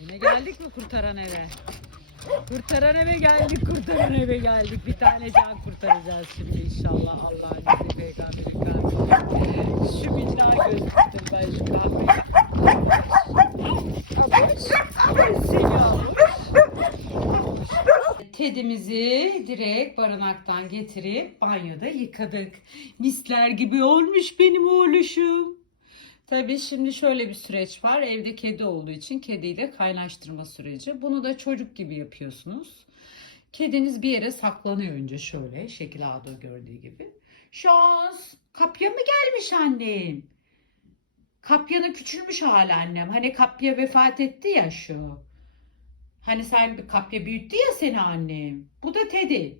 Yine geldik mi kurtaran eve? Kurtaran eve geldik, kurtaran eve geldik. Bir tane can kurtaracağız şimdi inşallah Allah'ın izniyle peygamberin kahvesi. Şu minnağı gözüktüm ben şu kahveyi. Tedimizi direkt barınaktan getirip banyoda yıkadık. Misler gibi olmuş benim oğluşum. Tabii şimdi şöyle bir süreç var. Evde kedi olduğu için kediyle kaynaştırma süreci. Bunu da çocuk gibi yapıyorsunuz. Kediniz bir yere saklanıyor önce şöyle şekil A'da gördüğü gibi. Şans kapya mı gelmiş annem? Kapyanın küçülmüş hali annem. Hani kapya vefat etti ya şu. Hani sen bir kapya büyüttü ya seni annem. Bu da Teddy.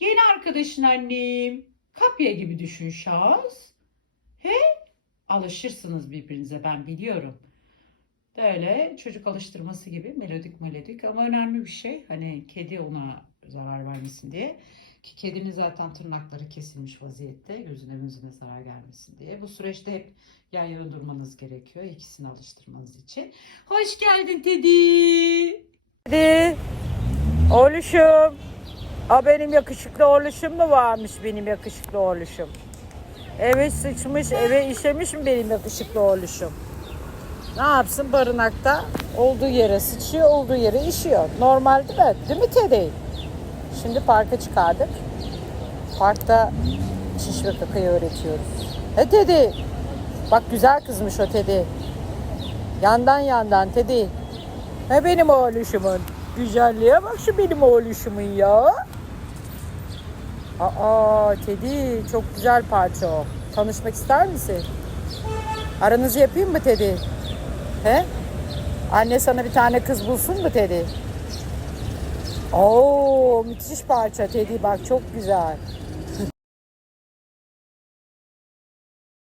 Yeni arkadaşın annem. Kapya gibi düşün şans. He? Alışırsınız birbirinize ben biliyorum. Böyle çocuk alıştırması gibi melodik melodik ama önemli bir şey. Hani kedi ona zarar vermesin diye. Ki kedinin zaten tırnakları kesilmiş vaziyette gözüne gözüne zarar gelmesin diye. Bu süreçte hep yan yana durmanız gerekiyor ikisini alıştırmanız için. Hoş geldin Teddy. Hadi. Oğluşum. A benim yakışıklı oğluşum mu varmış benim yakışıklı oğluşum? Eve sıçmış, eve işemiş mi benim yakışıklı oğluşum? Ne yapsın barınakta? Olduğu yere sıçıyor, olduğu yere işiyor. Normal değil mi? Değil mi Teddy? Şimdi parka çıkardık. Parkta şiş ve kakayı öğretiyoruz. He Teddy? Bak güzel kızmış o Teddy. Yandan yandan Teddy. Ne benim oğluşumun? Güzelliğe bak şu benim oğluşumun ya. Aa Teddy çok güzel parça o. Tanışmak ister misin? Aranızı yapayım mı Teddy? He? Anne sana bir tane kız bulsun mu Teddy? Oo müthiş parça Teddy bak çok güzel.